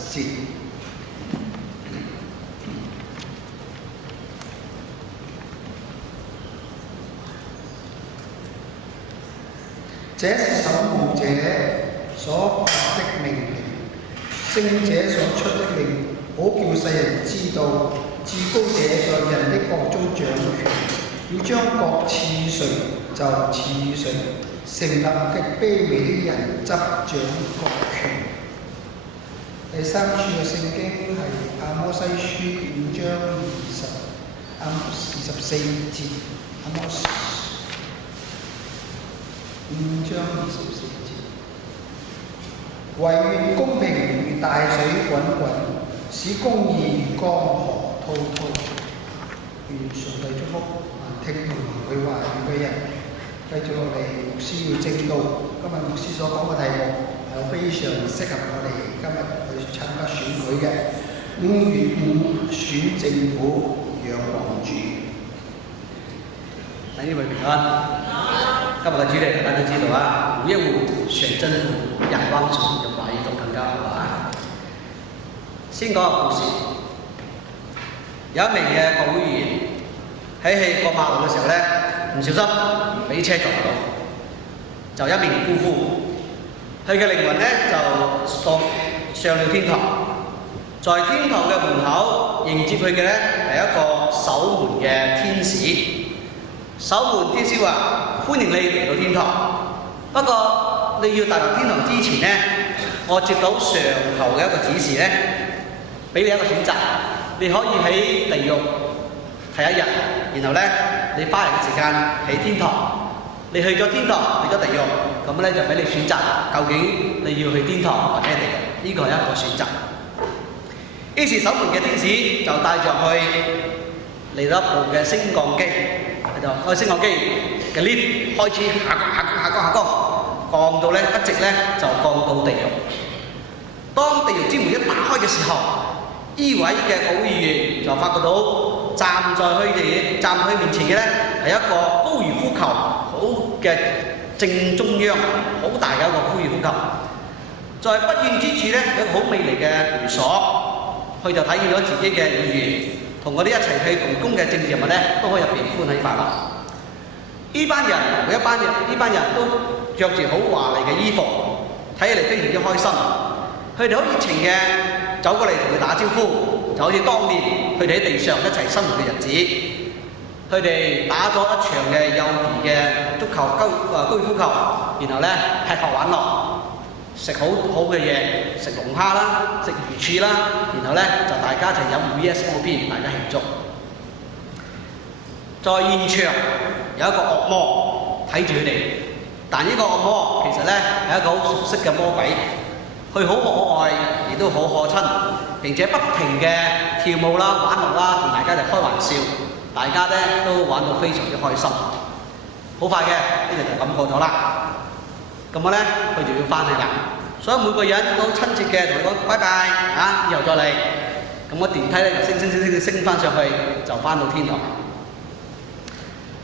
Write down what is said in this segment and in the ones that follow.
節。這是守護者所發的命令，聖者所出的令，好叫世人知道，至高者在人的國中掌權，要將國賜誰就賜誰，成立極卑微的人執掌國權。第三處嘅聖經係阿摩西書5章24節，阿摩西5章24節，唯願公平如大水滾滾，使公義如江河滔滔。願上帝祝福聽同佢話語嘅人。繼續落嚟，牧師要正道。今日牧師所講嘅題目係非常適合我哋今日去參加選舉嘅5月5選政府，仰望主。弟兄姊妹平安。今日嘅主題大家都知道啊，5月5選政府，仰望主，用華語讀更加好啊。先講個故事，有一名嘅國會議員喺過馬路嘅時候咧，唔小心俾車撞到，就一命嗚呼。佢嘅靈魂咧就上了天堂，在天堂嘅門口迎接佢嘅咧係一個守門嘅天使。守門天使話：歡迎你嚟到天堂，不過你要踏入天堂之前咧，我接到上頭嘅一個指示咧，俾你一個選擇，你可以喺地獄睇1日，然後咧你返嚟嘅時間喺天堂，你去咗天堂，去咗地獄，咁咧就俾你選擇，究竟你要去天堂或者地獄，呢個係一個選擇。於是守門嘅天使就帶着去嚟到一部嘅升降機，就開升降機嘅 lift 開始下降，降到咧一直咧就降到地獄。當地獄之門一打開嘅時候，呢位嘅國會議員就發覺到站在佢面前嘅咧係一個高爾夫球好嘅正中央，好大嘅一個高爾夫球。在不遠之處咧有一個好美麗嘅會所，佢就體現咗自己嘅議員同嗰啲一齊去共工嘅政治人物咧都可以入邊歡喜快樂。呢班人都着住好華麗嘅衣服，睇起嚟非常之開心。佢哋好熱情嘅走過嚟同佢打招呼，就好似當年佢哋喺地上一齊生活嘅日子。佢哋打咗一場嘅幼兒嘅足球高爾夫球，然後咧吃喝玩樂，食好嘅嘢，食龍蝦啦，食魚翅啦，然後咧就大家一齊飲VSOP，大家慶祝。在現場有一個惡魔睇住佢哋，但呢個惡魔其實咧係一個好熟悉嘅魔鬼，佢好可愛，亦都好可親，並且不停嘅跳舞啦、玩樂啦，同大家就開玩笑，大家咧都玩到非常之開心。好快嘅呢日就咁過咗啦，咁我咧佢就要翻去啦，所以每個人都親切嘅同佢講拜拜啊，以後再嚟。咁我電梯咧就升翻上去，就翻到天堂。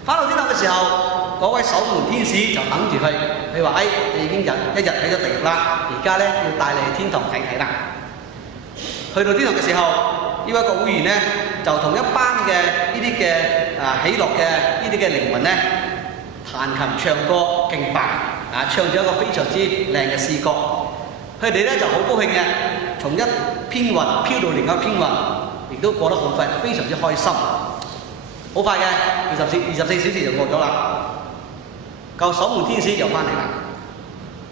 翻到天堂嘅時候，嗰位守門天使就等住佢。佢話：你已經一日喺咗地獄啦，而家咧要帶你去天堂睇睇啦。去到天堂嘅時候，呢位國會議員咧就同一班嘅呢啲嘅喜樂嘅呢啲嘅靈魂咧彈琴唱歌敬拜唱咗一個非常之靚嘅詩歌。佢哋咧就好高興嘅，從一片雲飄到另一片雲，亦都過得好快，非常之開心。好快嘅24小時就過咗啦。個守門天使又翻嚟啦，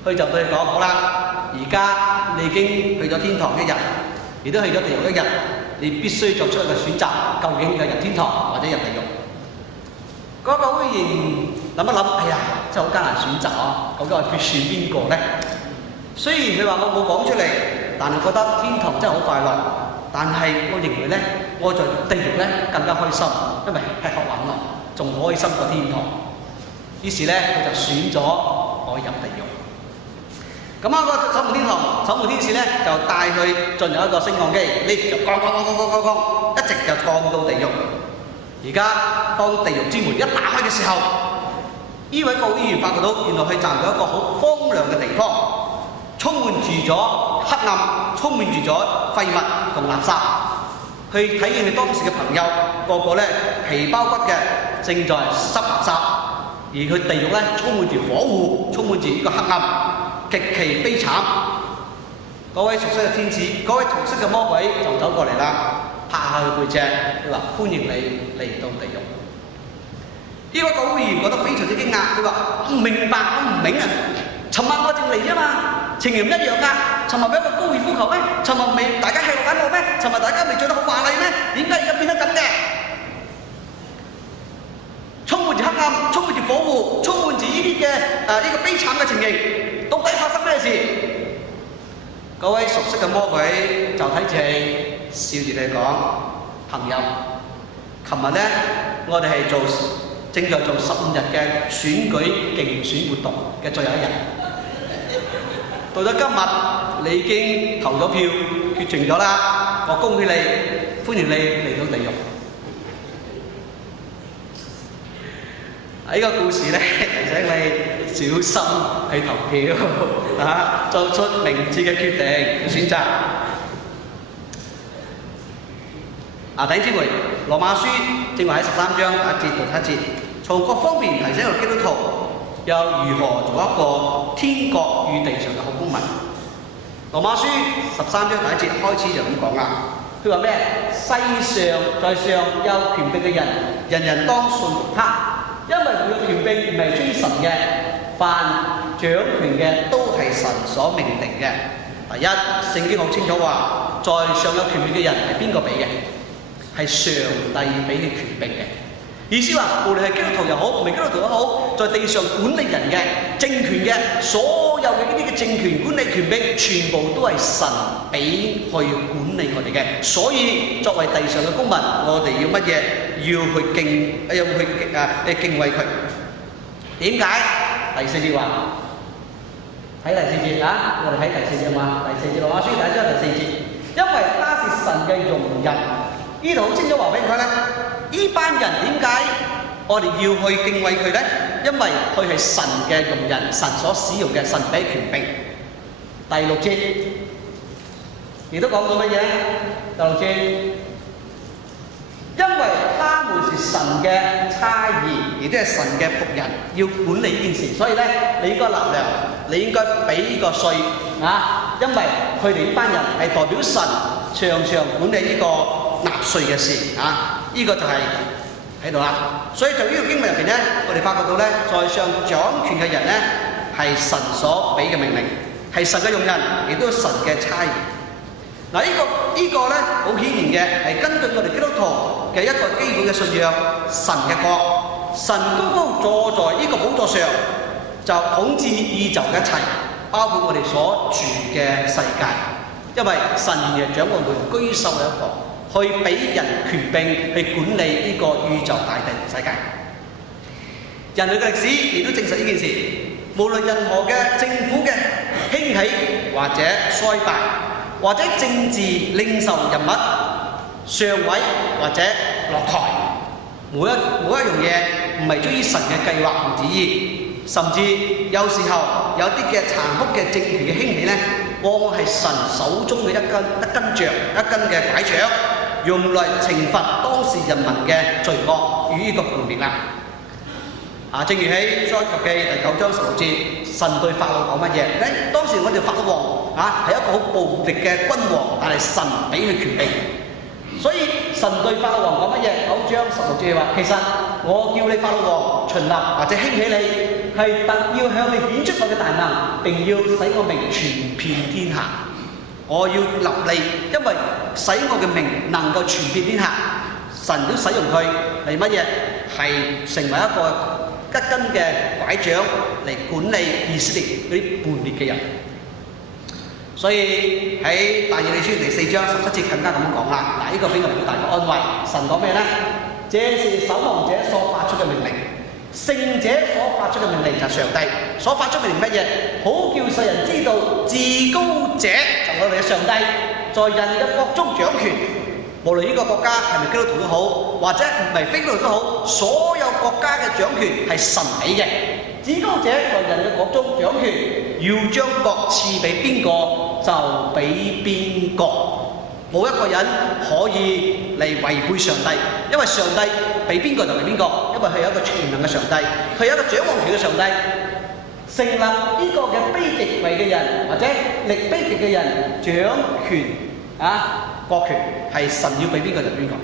佢就對佢講：好啦，而家你已經去咗天堂1日，亦都去咗地獄1日，你必須作出一個選擇，究竟要入天堂或者入地獄。嗰個會員諗一諗，哎呀，真係好艱難選擇啊！究竟我決選邊個咧？雖然佢話我冇講出嚟，但係覺得天堂真係好快樂。但係我認為咧，我在地獄咧更加開心，因為吃喝玩樂，仲開心過天堂。於是咧，佢就選咗我入地獄。咁啊，個守門天使咧就帶佢進入一個升降機，呢就降，一直就降到地獄。而家當地獄之門一打開嘅時候，呢位國會議員發覺到原來佢站在一個好荒涼嘅地方，充滿住咗黑暗，充滿住咗廢物同垃圾。去睇見佢當時嘅朋友個個咧皮包骨嘅，正在執垃圾，而佢地獄咧充滿住火湖，充滿住呢個黑暗，極其悲慘。嗰位熟悉嘅天使，嗰位同色嘅魔鬼就走過嚟啦，拍下佢背脊，佢話：歡迎你嚟到地獄。呢位國會議員覺得非常之驚訝，佢話：唔明白，我唔明啊！尋晚我正嚟啫嘛，情形唔一樣㗎。尋日咪一個高爾夫球咩？尋日未大家吃過緊我咩？尋日大家未著得好華麗咩？點解而家變得咁嘅？充滿住黑暗，充滿住火湖，充滿住呢啲嘅呢個悲慘嘅情形，到底發生咩事？嗰位熟悉嘅魔鬼就睇住你，笑住你講：朋友，琴日咧我哋係正在做15日嘅選舉競選活動嘅最後一日。到咗今日，你已經投咗票，決定咗啦。我恭喜你，歡迎你嚟到地獄。呢個故事咧，提醒你小心去投票，做出明智嘅決定選擇。弟兄姊妹，羅馬書正話喺13章1節到7節，從各方面提醒個基督徒又如何做一個天國與地上嘅好公民。羅馬書13章第1節開始就咁講啦，佢話咩？世上在上有權柄嘅人，人人當順服他，因為佢嘅權柄唔係出於神嘅，凡掌權嘅都係神所命定嘅。第一，聖經好清楚話，在上有權柄嘅人係邊個俾嘅？係上帝俾你權柄嘅。意思話，無論係基督徒又好，唔係基督徒又好，在地上管理人嘅、政權嘅，所有嘅呢啲嘅政權管理權柄，全部都係神俾去管理我哋嘅。所以作為地上嘅公民，我哋要乜嘢？要去敬畏佢。點解？第4節話，睇第4節啊！我哋睇第4節嘛，第4節羅馬書第1章第4節，因為他是神嘅用人。呢度好清楚話俾你聽咧。呢班人點解我哋要去敬畏佢呢？因為佢係神嘅用人，神所使用嘅，神俾權柄。第6節亦都講到乜嘢？第6節，因為他們是神嘅差役，亦都係神嘅僕人，要管理呢件事。所以呢，你應該納糧，你應該俾呢個稅啊！因為佢哋呢班人係代表神，常常管理呢個納稅嘅事啊！呢個就係喺度啦，所以就呢個經文入邊咧，我哋發覺到咧，在上掌權嘅人咧係神所俾嘅命令，係神嘅用人，亦都係神嘅差役。嗱，呢個咧好顯然嘅係根據我哋基督徒嘅一個基本嘅信仰，神嘅國，神高高坐在呢個寶座上，就統治宇宙嘅一切，包括我哋所住嘅世界，因為神係掌管佢居首嘅一個。去俾人權柄去管理呢個宇宙大地世界。人類嘅歷史亦都證實呢件事。無論任何嘅政府嘅興起或者衰敗，或者政治領袖人物上位或者落台，每一樣嘢唔係出於神嘅計劃同旨意，甚至有時候有啲嘅殘酷嘅政權嘅興起咧，往往係神手中嘅一根杖，一根嘅拐杖。用來懲罰當時人民嘅罪惡與呢個叛逆啦。正如喺《出埃及記》第9章16節，神對法老講乜嘢？當時我哋法老王係一個好暴力嘅君王，但係神俾佢權柄。所以神對法老王講乜嘢？9章16節話：其實我叫你法老王秦立或者興起你，係特要向你顯出我嘅大能，並要使我名傳遍天下。我要立你，因為使我嘅名能夠傳遍天下，神都使用佢嚟乜嘢？係成為一根嘅拐杖嚟管理以色列嗰啲叛逆嘅人。所以喺但以理書第4章17節更加咁講啦。嗱，呢個俾我哋好大嘅安慰。神講咩咧？這是守望者所發出嘅命令，聖者所發出嘅命令就係上帝所發出命令乜嘢？好叫世人知道至高者就我哋嘅上帝在人嘅國中掌權，無論呢個國家係咪基督徒都好，或者唔係非基督徒都好，所有國家嘅掌權係神俾嘅。至高者在人嘅國中掌權，要將國賜俾邊個就俾邊個，冇一個人可以嚟違背上帝，因為上帝俾邊個就俾邊個，因為佢有一個全能嘅上帝，佢有一個掌王權嘅上帝。成立呢個嘅卑極位嘅人，或者力卑極嘅人掌權國權，係神要俾邊個就邊個，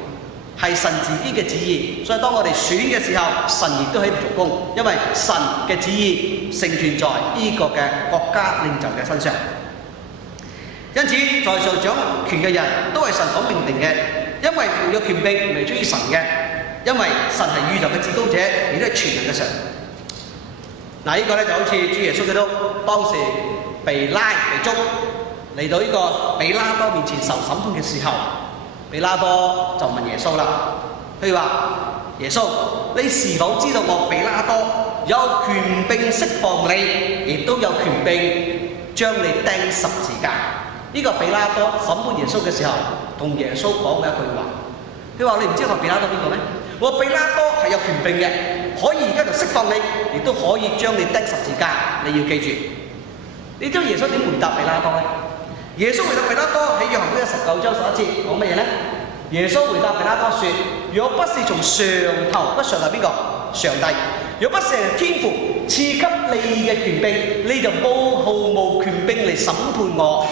係神自己嘅旨意。所以當我哋選嘅時候，神亦都喺度做工，因為神嘅旨意成全在呢個嘅國家領袖嘅身上。因此在上掌權嘅人都係神所命定嘅，因為沒有權柄唔係出於神嘅，因為神係宇宙嘅至高者，亦都係全能嘅神。嗱，呢個咧就好似主耶穌基督當時被拉被捉嚟到呢個比拉多面前受審判嘅時候，比拉多就問耶穌啦，佢話：耶穌，你是否知道我比拉多有權柄釋放你，亦都有權柄將你釘十字架？呢個比拉多審判耶穌嘅時候，同耶穌講嘅一句話，佢話：你唔知我比拉多邊個咩？我比拉多係有權柄嘅，可以而家就釋放你，亦都可以將你釘十字架。你要記住，你知道耶穌點回答比拉多呢？耶穌回答比拉多喺約翰福音19章11節講乜嘢呢？耶穌回答比拉多說：若不是從上頭，不上頭邊個？上帝。若不是天父賜給你嘅權柄，你就毫無權柄嚟審判我。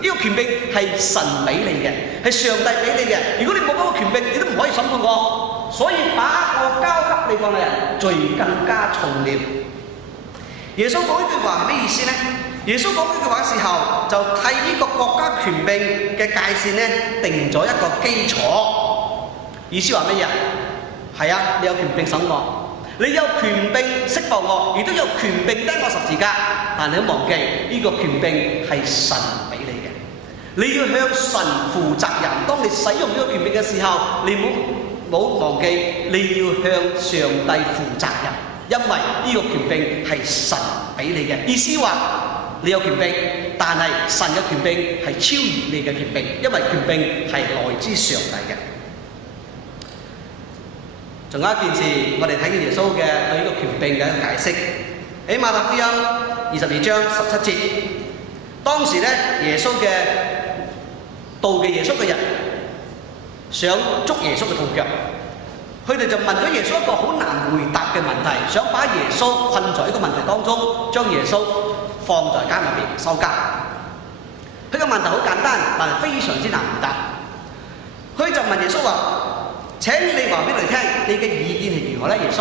呢個權柄係神俾你嘅，係上帝俾你嘅。如果你冇嗰個權柄，你都唔可以審判我。所以把我交給你個人，罪更加重了。耶穌講呢句話係咩意思呢？耶穌講呢句話嘅時候，就替呢個國家權柄嘅界線呢定咗一個基礎。意思話乜嘢？係啊，你有權柄審我，你有權柄釋放我，亦都有權柄釘我十字架。但你都忘記呢個權柄係神俾你嘅，你要向神負責任。當你使用呢個權柄嘅時候，你冇忘記你要向上帝負責任，因為呢個權柄係神俾你嘅。意思話你有權柄，但係神嘅權柄係超越你嘅權柄，因為權柄係來自上帝嘅。仲有一件事，我哋睇見耶穌嘅對呢個權柄嘅一個解釋，喺馬太福音22章17節，當時咧耶穌嘅妒忌耶穌嘅人想捉耶穌嘅痛腳，佢哋就問咗耶穌一個好難回答嘅問題，想把耶穌困在一個問題當中，將耶穌放在監入邊收監。佢個問題好簡單，但係非常之難回答。佢就問耶穌話：請你話俾我哋聽，你嘅意見係如何呢？耶穌，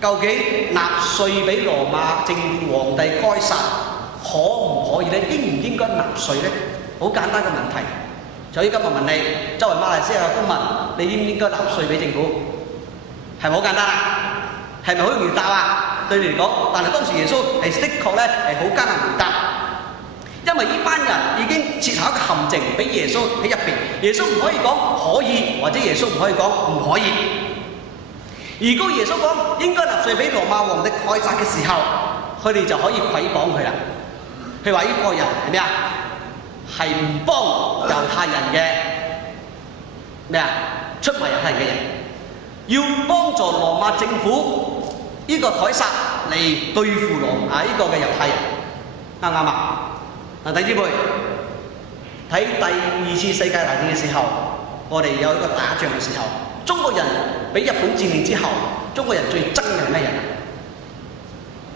究竟納稅俾羅馬政府皇帝該撒可唔可以呢？應唔應該納稅呢？好簡單嘅問題。所以今日問你，作為馬來西亞嘅公民，你應唔應該納稅俾政府？係咪好簡單啊？係咪好容易答啊？對你嚟講，但係當時耶穌係的確咧係好艱難回答，因為呢班人已經設下一個陷阱俾耶穌喺入邊。耶穌唔可以講可以，或者耶穌唔可以講唔可以。如果耶穌講應該納稅俾羅馬皇帝凱撒嘅時候，佢哋就可以捆綁佢啦。佢話呢個人係咩啊？係唔幫猶太人嘅咩啊？出賣猶太人嘅人，要幫助羅馬政府呢個凱撒嚟對付呢個嘅猶太人，啱唔啱啊？嗱，弟兄姊妹，睇第二次世界大戰嘅時候，我哋有一個打仗嘅時候，中國人俾日本佔領之後，中國人最憎嘅係咩人啊？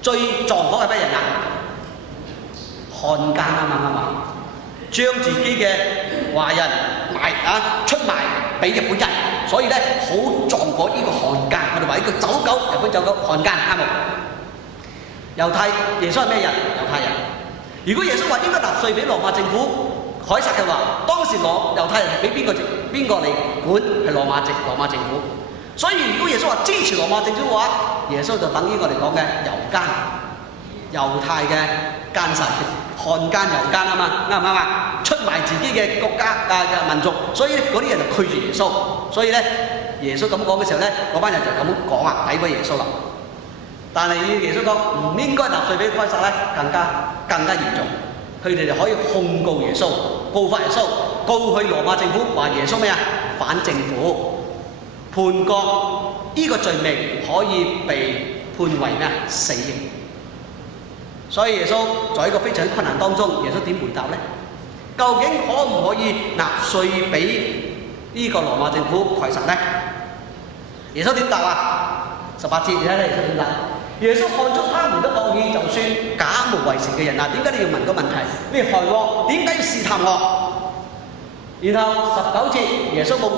最撞火係咩人啊？漢奸啊嘛，啱嘛？將自己嘅華人出賣俾日本人，所以咧好撞過呢個漢奸。我哋話呢個走狗，日本走狗，漢奸啱冇？猶太耶穌係咩人？猶太人。如果耶穌話應該納稅俾羅馬政府凱撒嘅話，當時猶太人係俾邊個嚟管？係羅馬政府。所以如果耶穌話支持羅馬政府嘅話，耶穌就等於我哋講嘅猶奸，猶太嘅奸臣。漢奸猶奸啊嘛，啱唔啱啊？出賣自己嘅國家嘅民族，所以嗰啲人就拒絕耶穌。所以咧，耶穌咁講嘅時候咧，嗰班人就咁講啊，詆毀耶穌啦。但係耶穌講唔應該納稅俾凱撒咧，更加嚴重。佢哋就可以控告耶穌，告發耶穌，告去羅馬政府，話耶穌咩啊？反政府，叛國，呢個罪名可以被判為咩啊？死刑。所以耶穌在一個非常困難當中，耶穌點回答呢？究竟可唔可以納稅俾呢個羅馬政府凱撒呢？耶穌點答啊？18節，你睇耶穌點答？耶穌看出他們的惡意，就算假冒為善嘅人啊，點解你要問個問題？你害我，點解要試探我？然後19節，耶穌冇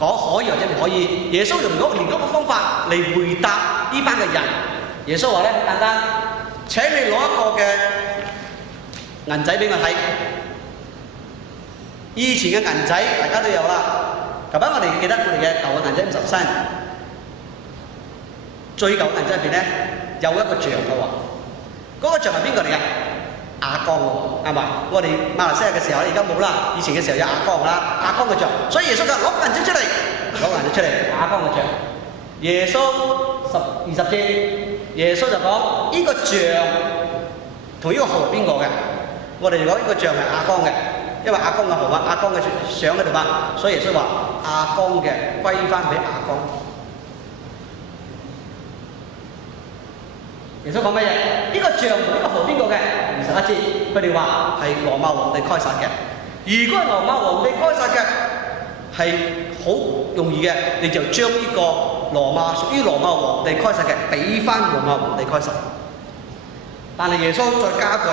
講可以或者唔可以，耶穌用咗另一個方法嚟回答呢班嘅人。耶穌話咧，好簡單，請你攞一個嘅銀仔俾我睇。以前嘅銀仔大家都有啦，琴晚我哋記得我哋嘅舊嘅銀仔50仙，最舊銀仔入邊咧有一個像嘅喎，嗰個像係邊個嚟嘅？亞當喎，係嘛？我哋馬來西亞嘅時候，而家冇啦，以前嘅時候有亞當啦，亞當嘅像，所以耶穌就攞個銀仔出嚟，攞個銀仔出嚟，亞當嘅像。耶穌20節，耶穌就講：呢個像同呢個河係邊個嘅？我哋講呢個像係亞當嘅。因為亞當嘅河啊，亞當嘅相喺度嘛，所以耶穌話亞當嘅歸翻俾亞當。耶穌講乜嘢？呢個像同呢個河邊個嘅？21節，佢哋話係羅馬皇帝該撒嘅。如果係羅馬皇帝該撒嘅，係好容易嘅，你就將呢個屬於羅馬皇帝該撒嘅俾翻羅馬皇帝該撒。但係耶穌再加句。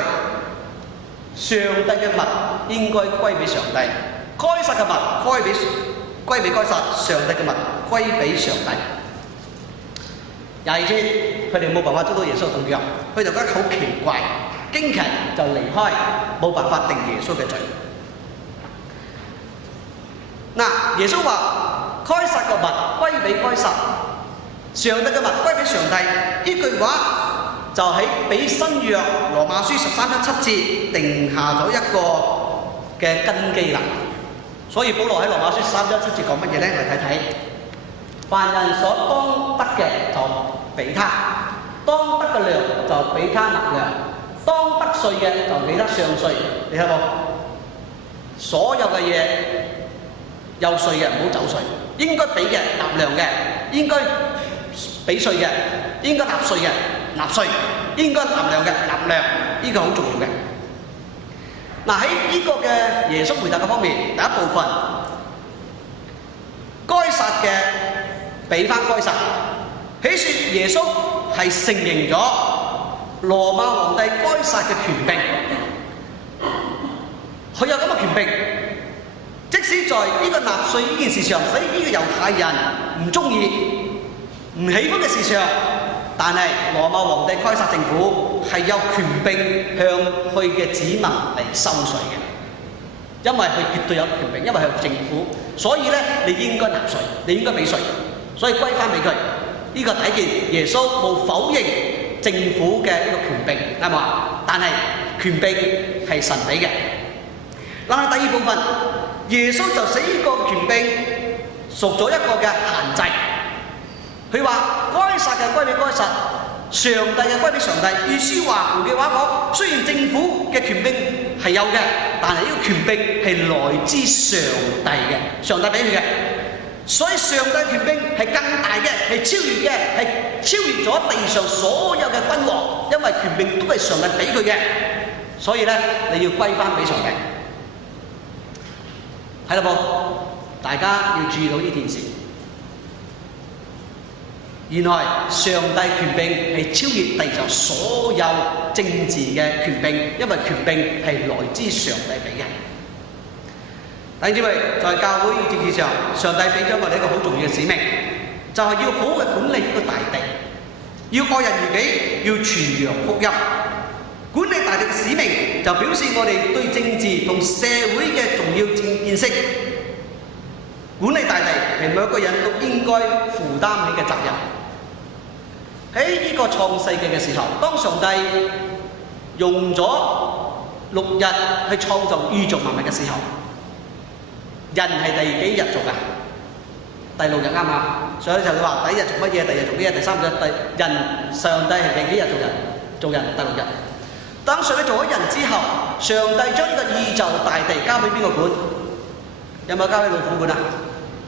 上帝嘅物應該歸俾上帝，該撒嘅物歸俾該撒，上帝嘅物歸俾上帝。22節，佢哋冇辦法捉到耶穌同腳，佢就覺得好奇怪、驚奇，就離開，冇辦法定耶穌嘅罪。嗱，耶穌話：該撒嘅物歸俾該撒，上帝嘅物歸俾上帝。呢句話就喺俾新約羅馬書13章7節定下咗一個嘅根基啦。所以保羅喺羅馬書13章7節講乜嘢咧？我哋睇睇，凡人所當得嘅就俾他，當得嘅糧就俾他納糧，當得稅嘅就俾他上稅。你睇冇？所有嘅嘢有稅嘅唔好走稅，應該俾嘅納糧嘅，應該俾稅嘅，應該納稅嘅納稅，應該納糧嘅納糧，呢個好重要嘅。嗱，喺呢個嘅耶穌回答嘅方面，第一部分該撒嘅俾翻該撒，起説耶穌係承認咗羅馬皇帝該撒嘅權柄，佢有咁嘅權柄，即使在呢個納稅呢件事上，使呢個猶太人唔中意、唔喜歡嘅事上，但係羅馬皇帝該撒政府係有權柄向佢嘅子民嚟收稅嘅，因為佢絕對有權柄，因為佢係政府，所以咧你應該納稅，你應該俾稅，所以歸翻俾佢。呢個第一件，耶穌冇否認政府嘅呢個權柄，啱嘛？但係權柄係神俾嘅。嗱，第二部分，耶穌就使呢個權柄屬咗一個嘅限制。佢話該撒嘅歸俾該撒，上帝嘅歸俾上帝。意思話換句話講，雖然政府嘅權柄係有嘅，但係呢個權柄係來自上帝嘅，上帝俾佢嘅。所以上帝嘅權柄係更大嘅，係超越嘅，係超越咗地上所有嘅君王，因為權柄都係上帝俾佢嘅。所以咧，你要歸翻俾上帝。睇到冇？大家要注意到呢件事。原來上帝權柄係超越地上所有政治嘅權柄，因為權柄係來自上帝俾嘅。弟兄姊妹，在教會與政治上，上帝俾咗我哋一個好重要嘅使命，就係要好嘅管理呢個大地，要愛人如己，要傳揚福音。管理大地嘅使命就表示我哋對政治同社會嘅重要見識。管理大地係每一個人都應該負擔起嘅責任。喺呢個創世記嘅時候，當上帝用咗6日去創造宇宙萬物嘅時候，人係第幾日做㗎？第6日啱嘛？所以就佢話第一日做乜嘢，第二日做乜嘢，第三日上帝係第幾日做人？第6日。當上帝做咗人之後，上帝將呢個宇宙大地交俾邊個管？有冇交俾老虎管啊？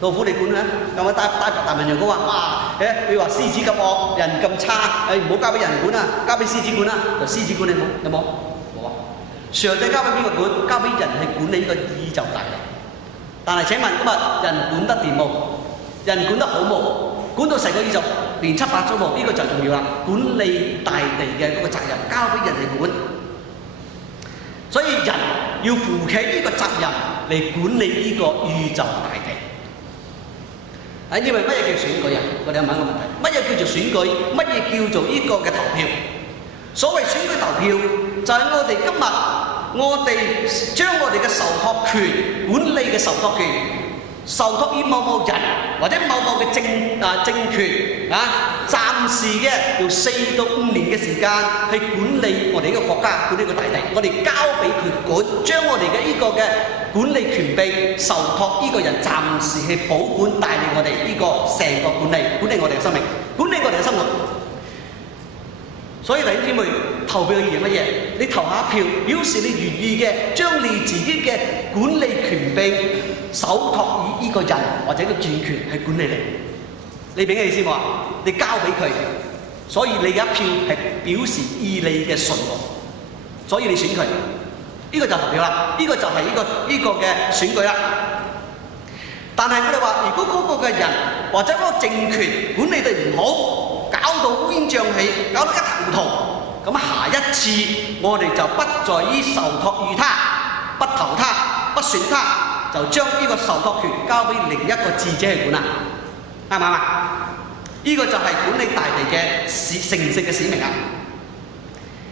老虎你管啊？有冇大文揚講話哇？譬如話獅子咁惡，人咁差，唔好交俾人管啊，交俾獅子管啊。獅子管你有冇？冇啊！上帝交俾邊個管？交俾人去管理呢個宇宙大地。但係請問今日人管得掂冇？人管得好冇？管到成個宇宙亂七八糟冇？呢個就重要啦。管理大地嘅嗰個責任交俾人哋管，所以人要負起呢個責任嚟管理呢個宇宙大地。因為乜嘢叫選舉啊？我哋有問一個問題：乜嘢叫做選舉？乜嘢叫做呢個嘅投票？所謂選舉投票，就係我哋今日我哋將我哋嘅受託權、管理嘅受託權，受託於某某人或者某某嘅政權啊，暫時嘅用4到5年嘅時間去管理我哋呢個國家、管理個大地，我哋交俾佢管，將我哋嘅呢個嘅管理權柄受託呢個人暫時去保管帶領我哋呢個成個管理我哋嘅生命，管理我哋嘅生活。所以弟兄姊妹，投票嘅意義乜嘢？你投下票，表示你願意嘅將你自己嘅管理權柄手託於呢個人或者個政權去管理你。你明嘅意思冇啊？你交俾佢，所以你嘅一票係表示意你嘅信號，所以你選佢。呢個就投票啦，呢個就係呢個嘅選舉啦。但係我哋話，如果嗰個嘅人或者嗰個政權管理得唔好，搞到烏煙瘴氣，搞到一塌糊塗，咁下一次我哋就不在於受託於他，不投他，不選他，就將呢個受託權交俾另一個智者去管啦，啱唔啱啊？呢個就係管理大地嘅聖聖嘅使命啊！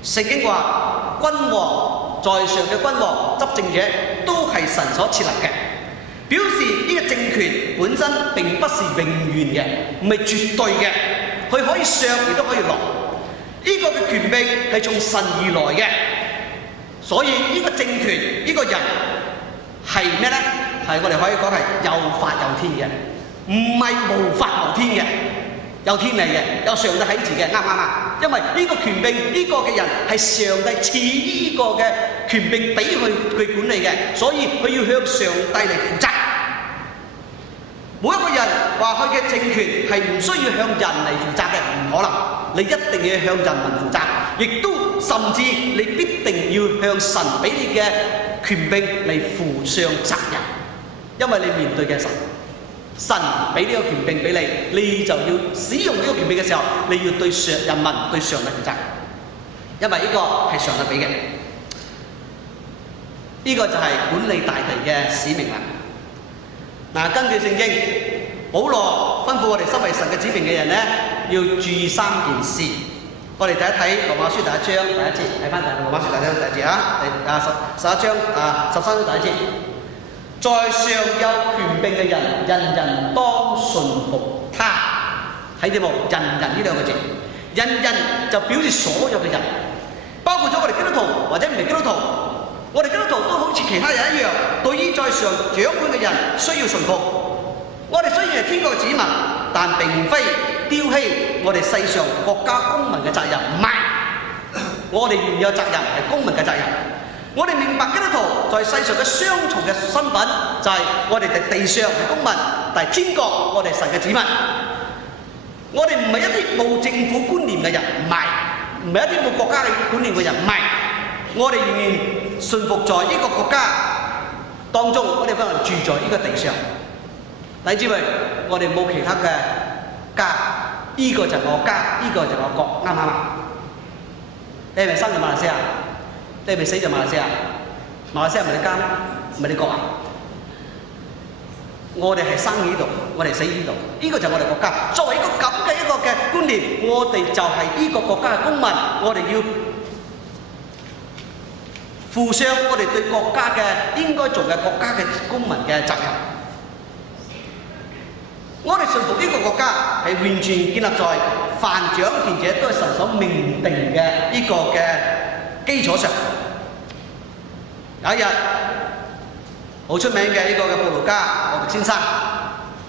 聖經話，君王在上嘅君王執政者都係神所設立嘅，表示呢個政權本身並不是永遠嘅，唔係絕對嘅。佢可以上亦都可以落，呢個嘅權柄係從神而來嘅，所以呢個政權呢個人係咩咧？係我哋可以講係有法有天嘅，唔係無法無天嘅，有天理嘅，有上帝喺住嘅，啱唔啱啊？因為呢個權柄呢個嘅人係上帝賜呢個嘅權柄俾佢管理嘅，所以佢要向上帝嚟負責。每一個人話佢嘅政權係唔需要向人嚟負責嘅，唔可能。你一定要向人民負責，亦都甚至你必定要向神俾你嘅權柄嚟負上責任，因為你面對嘅神俾呢個權柄俾你，你就要使用呢個權柄嘅時候，你要對人民對上帝負責，因為呢個係上帝俾嘅。呢個就係管理大地嘅使命啦。嗱，根據聖經，保羅吩咐我哋身為神嘅子民嘅人咧，要注意3件事。我哋睇一睇羅馬書第1章第1節，睇翻羅馬書第1章第1節啊，11章13章第1節。在上有權柄嘅人，人人當順服他。睇見冇？人人呢2個字，人人就表示所有嘅人，包括咗我哋基督徒或者唔係基督徒。我哋基督徒都好似其他人一樣，對於在上掌管嘅人需要順服。我哋雖然係天國嘅子民，但並非丟棄我哋世上國家公民嘅責任，唔係。我哋原有責任係公民嘅責任。我哋明白基督徒在世上嘅雙重嘅身份，就係我哋地上係公民，但係天國我哋神嘅子民。我哋唔係一啲冇政府觀念嘅人，唔係一啲冇國家嘅觀念嘅人，唔係。我哋仍然順服在呢個國家當中，我哋不能住在呢個地上。弟兄姊妹，我哋冇其他嘅家，呢個就係我家，呢個就係我國，啱唔啱啊？你係咪生在馬來西亞？你係咪死在馬來西亞？馬來西亞唔係你家咩？唔係你國啊？我哋係生喺呢度，我哋死喺呢度，呢個就係我哋國家。作為一個咁嘅一個嘅觀念，我哋就係呢個國家嘅公民，我哋要負上我哋對國家嘅應該做嘅國家嘅公民嘅責任。我哋順服呢個國家係完全建立在凡掌權者都係神所命定嘅呢個嘅基礎上。有一日好出名嘅呢個嘅布道家奧迪先生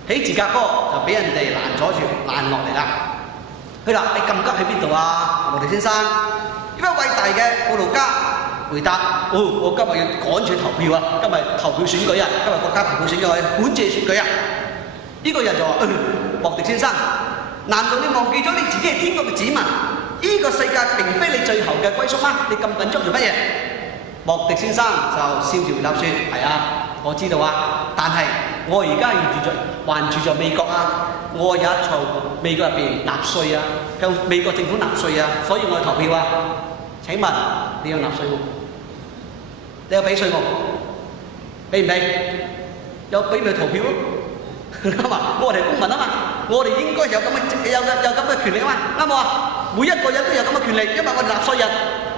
喺芝加哥就俾人哋攔阻住攔落嚟啦。佢話：你咁急喺邊度啊，奧迪先生？呢位偉大嘅布道家回答：我今日要趕住投票啊！今日投票選舉啊！今日國家投票選舉，管治選舉啊！呢個人就話：莫迪先生，難道你忘記咗你自己係天國嘅子民？呢個世界並非你最後嘅歸宿嗎？你咁緊張做乜嘢？莫迪先生就笑住回答説：係啊，我知道啊，但係我而家還住在美國啊，我有一籌美國入邊納稅啊，向美國政府納稅啊，所以我去投票啊。請問你有納稅冇？你有俾稅冇？俾唔俾？有俾咪投票咯？啱嘛？我哋係公民啊嘛，我哋應該有咁嘅權利啊嘛，啱冇啊？每一個人都有咁嘅權利，因為我哋納稅人，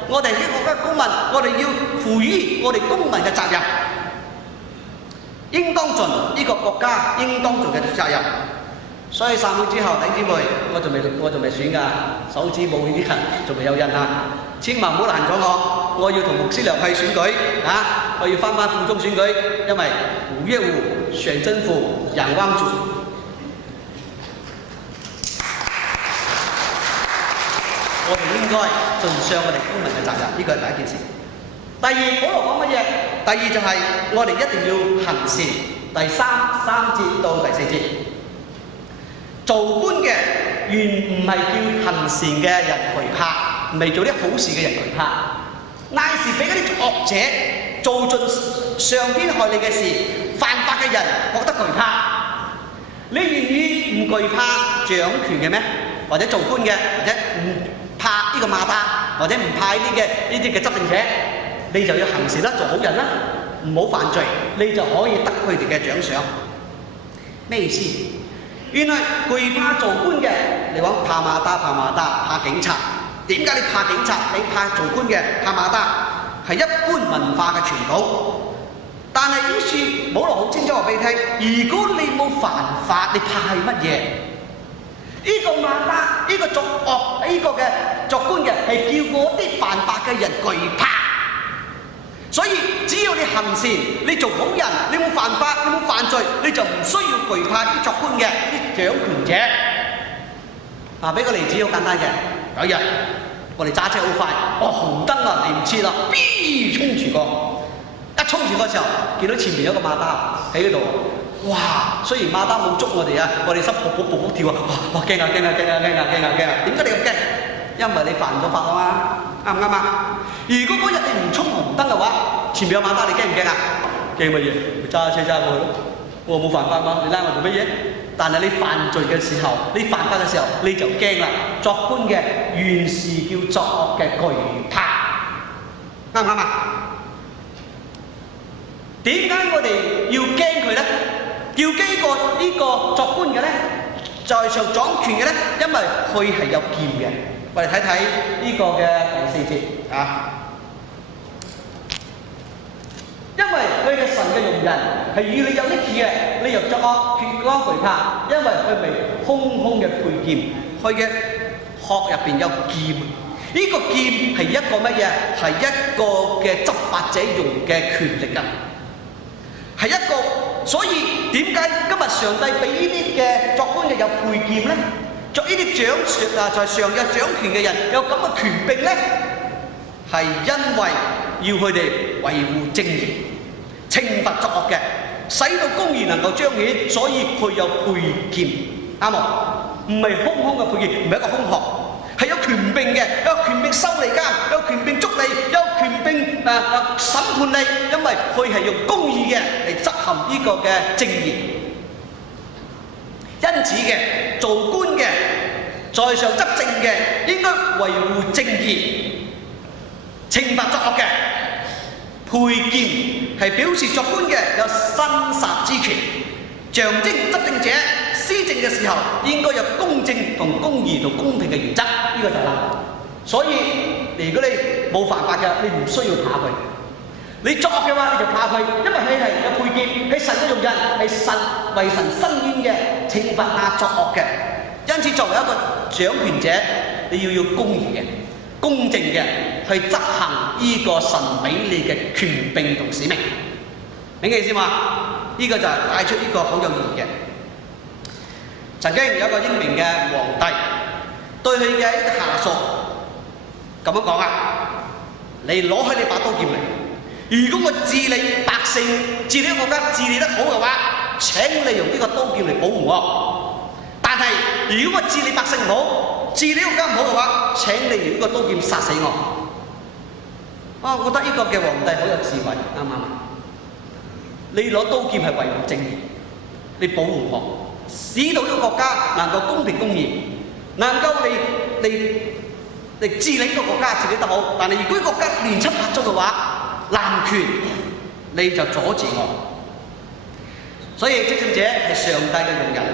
我哋係呢個國家公民，我哋要負於我哋公民嘅責任，應當盡呢個國家應當做嘅責任。所以散會之後，弟兄姊妹，我仲未選㗎，手指冇呢啲人，仲未有印啊！千萬唔好攔咗我要同牧師娘去選舉啊！我要翻附中選舉，因為5月5選政府仰望主。我哋應該盡上我哋公民嘅責任，呢個係第一件事。第二，保羅講乜嘢？第二就係我哋一定要行善。第3節到第4節，做官嘅原唔係叫行善嘅人懼怕，唔係做啲好事嘅人懼怕，乃是俾嗰啲惡者做盡上天害你嘅事、犯法嘅人覺得懼怕。你願意唔懼怕掌權嘅咩？或者做官嘅，或者唔怕呢個馬達，或者唔怕呢啲嘅執政者，你就要行善啦，做好人啦，唔好犯罪，你就可以得佢哋嘅獎賞。咩意思？原來懼怕做官嘅，你講怕馬達、怕警察。點解你怕警察？你怕做官嘅怕馬達，係一般文化嘅傳統。但係呢處保羅好清楚話俾你聽，如果你冇犯法，你怕係乜嘢？呢個馬達，呢個作惡，呢個嘅作官嘅係叫嗰啲犯法嘅人懼怕。所以只要你行善，你做好人，你冇犯法，你冇犯罪，你就唔需要懼怕啲作官嘅啲掌權者。俾個例子好簡單嘅，有一日我哋揸車好快，紅燈啊嚟唔切啦，嗶衝住過，一衝住嗰時候見到前面有個馬達喺嗰度，哇！雖然馬達冇捉我哋啊，我哋心卜卜卜卜跳啊，哇驚啊！點解你咁驚？因為你犯咗法啊嘛，啱唔啱啊？如果嗰日你唔衝紅燈嘅話，前面有馬達，你驚唔驚啊？驚乜嘢？咪揸車揸過去咯。我冇犯法嘛，你拉我做乜嘢？但係你犯罪嘅時候，你犯法嘅時候，你就驚啦。作官嘅原是叫作惡嘅懼怕，啱唔啱啊？點解我哋要驚佢咧？叫驚過呢個作官嘅咧，在上掌權嘅咧，因為佢係有劍嘅。我哋睇睇呢個嘅第4節啊。因為佢嘅神嘅用人係與你有益處嘅，你又作惡，決當懼怕，因為佢未空嘅佩劍，佢嘅殼入邊有劍。呢個劍係一個乜嘢？係一個嘅執法者用嘅權力啊，係一個。所以點解今日上帝俾呢啲嘅作官嘅有佩劍咧？作呢啲在上有掌權嘅人有咁嘅權柄咧？係因為要佢哋維護正義、懲罰作惡嘅，使到公義能夠彰顯，所以佢有佩劍，啱冇？唔係空嘅佩劍，唔係一個空殼，係有權柄嘅，有權柄收你監，有權柄捉你，有權柄審判你，因為佢係用公義嘅嚟執行呢個嘅正義。因此嘅做官嘅，在上執政嘅，應該維護正義、懲罰作惡嘅。佩劍係表示作官嘅有生殺之權，象徵執政者施政嘅時候應該有公正同公義同公平嘅原則，呢個就係啦。所以如果你冇犯法嘅，你唔需要怕佢；你作惡嘅話，你就怕佢，因為佢係有佩劍，係神嘅用人，係神為神伸冤嘅懲罰作惡嘅。因此作為一個掌權者，你要公義嘅、公正嘅去執行呢個神俾你嘅權柄同使命，明嘅意思嘛？呢個就係帶出呢個好有意義嘅。曾經有一個英明嘅皇帝對佢嘅一個下屬咁樣講啊：你攞起你把刀劍嚟，如果我治理百姓、治理國家治理得好嘅話，請你用呢個刀劍嚟保護我。但係如果我治理百姓唔好，治理國家唔好嘅話，請你用呢個刀劍殺死我。我覺得呢個嘅皇帝好有智慧，啱唔啱啊？你攞刀劍係維護正義，你保護我，使到呢個國家能夠公平公義，能夠嚟治理呢個國家治理得好。但係如果國家亂七八糟嘅話，濫權你就阻止我。所以執政者係上帝嘅用人，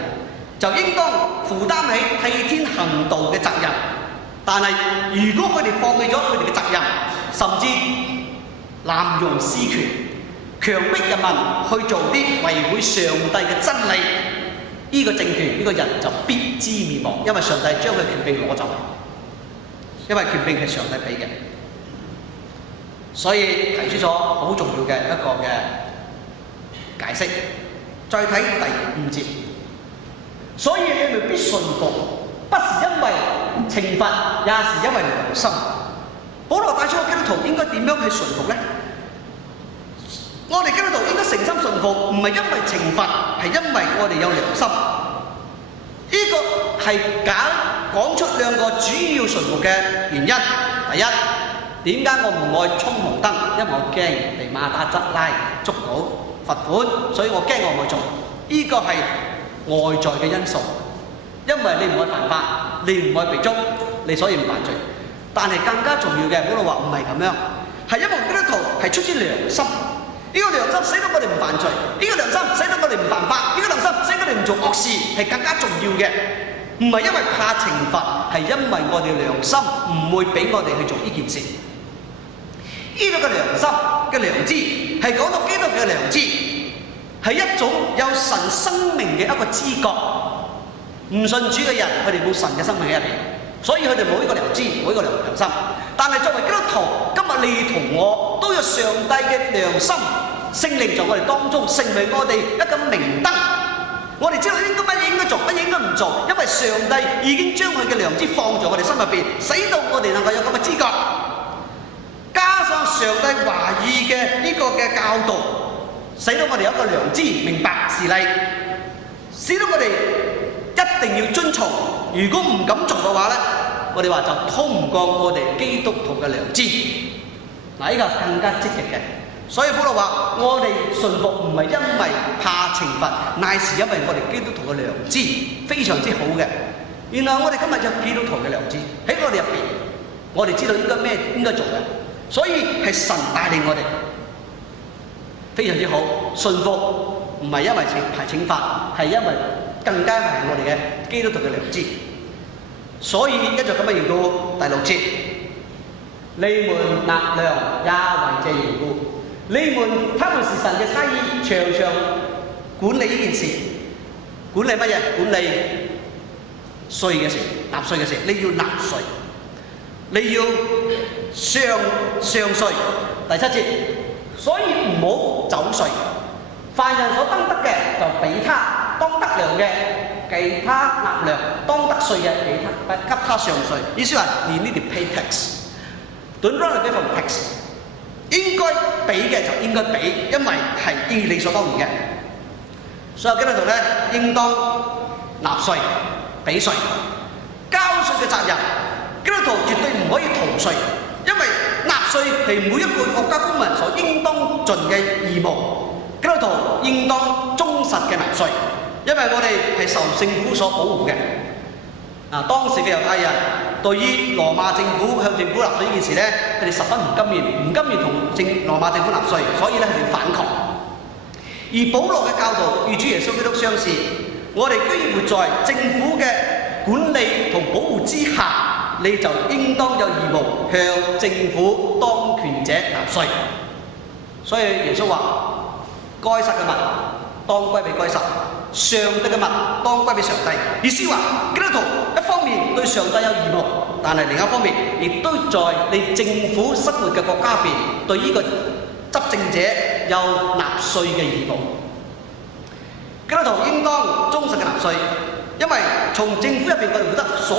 就應當負擔起替天行道嘅責任。但係如果佢哋放棄咗佢哋嘅責任，甚至濫用私權，強迫人民去做啲違背上帝嘅真理，呢個政權呢個人就必之滅亡，因為上帝將佢權柄攞走，因為權柄係上帝俾嘅。所以提出咗好重要嘅一個嘅解釋。再睇第5節，所以你們必順服，不是因為懲罰，也是因為良心。保羅帶出個基督徒應該點樣去順服呢？我哋基督徒應該誠心順服，唔係因為懲罰，係因為我哋有良心。呢個係講出2個主要順服嘅原因。第一，點解我唔愛衝紅燈？因為我驚被馬打執拉捉到罰款，所以我驚我唔去做。呢個係外在嘅因素，因為你唔愛犯法，你唔愛被捉，你所以唔犯罪。但係更加重要嘅，保羅話唔係咁樣，係因為基督徒係出於良心。呢個良心使到我哋唔犯罪，呢個良心使到我哋唔犯法，呢個良心使到我哋唔做惡事，係更加重要嘅。唔係因為怕懲罰，係因為我哋良心唔會俾我哋去做呢件事。呢個嘅良心嘅良知係講到基督嘅良知，係一種有神生命嘅一個知覺。唔信主嘅人，佢哋冇神嘅生命喺入邊，所以佢哋冇呢個良知，冇呢個良心。但係作為基督徒，今日你同我都有上帝嘅良心，聖靈在我哋當中，成為我哋一個明燈。我哋知道應該乜嘢應該做，乜嘢應該唔做，因為上帝已經將佢嘅良知放在我哋心入邊，使到我哋能夠有咁嘅知覺。加上上帝話語嘅呢個嘅教導，使到我哋有一個良知，明白事理，使到我哋一定要遵從。如果唔敢做嘅話咧，我哋話就通唔過我哋基督徒嘅良知。嗱，呢個更加積極嘅。所以保羅話：我哋順服唔係因為怕懲罰，乃是因為我哋基督徒嘅良知非常之好嘅。原來我哋今日有基督徒嘅良知喺我哋入邊，我哋知道應該咩應該做嘅，所以係神帶領我哋，非常之好。順服唔係因為怕懲罰，係因為更加係我哋嘅基督徒嘅良知。所以一就咁樣言到第6節，你們納糧也為這緣故。他們是神嘅差役，常常管理呢件事。管理乜嘢？管理稅嘅事，納稅嘅事。你要納稅，你要上稅。第7節，所以唔好走稅。凡人所當得嘅就俾他，當得糧嘅給他納糧，當得稅嘅給他上稅。意思話你呢啲 pay tax，don't run away from tax。應該俾嘅就應該俾，因為係理所當然嘅。所有基督徒咧，應當納稅、俾稅、交稅嘅責任。基督徒絕對唔可以逃稅，因為納稅係每一個國家公民所應當盡嘅義務。基督徒應當忠實嘅納稅，因為我哋係受政府所保護嘅。當時嘅猶太人對於羅馬政府向政府納稅呢件事咧，佢哋十分唔甘願同羅馬政府納稅，所以咧佢哋反抗。而保羅嘅教導與主耶穌基督相似，我哋居然活在政府嘅管理同保護之下，你就應當有義務向政府當權者納稅。所以耶穌話：該撒嘅物當歸俾該撒，上帝嘅物當歸俾上帝。意思話基督徒一方面對上帝有義務，但係另一方面亦都在你政府生活嘅國家入邊，對呢個執政者有納稅嘅義務。基督徒應當忠實嘅納稅，因為從政府入邊我哋獲得所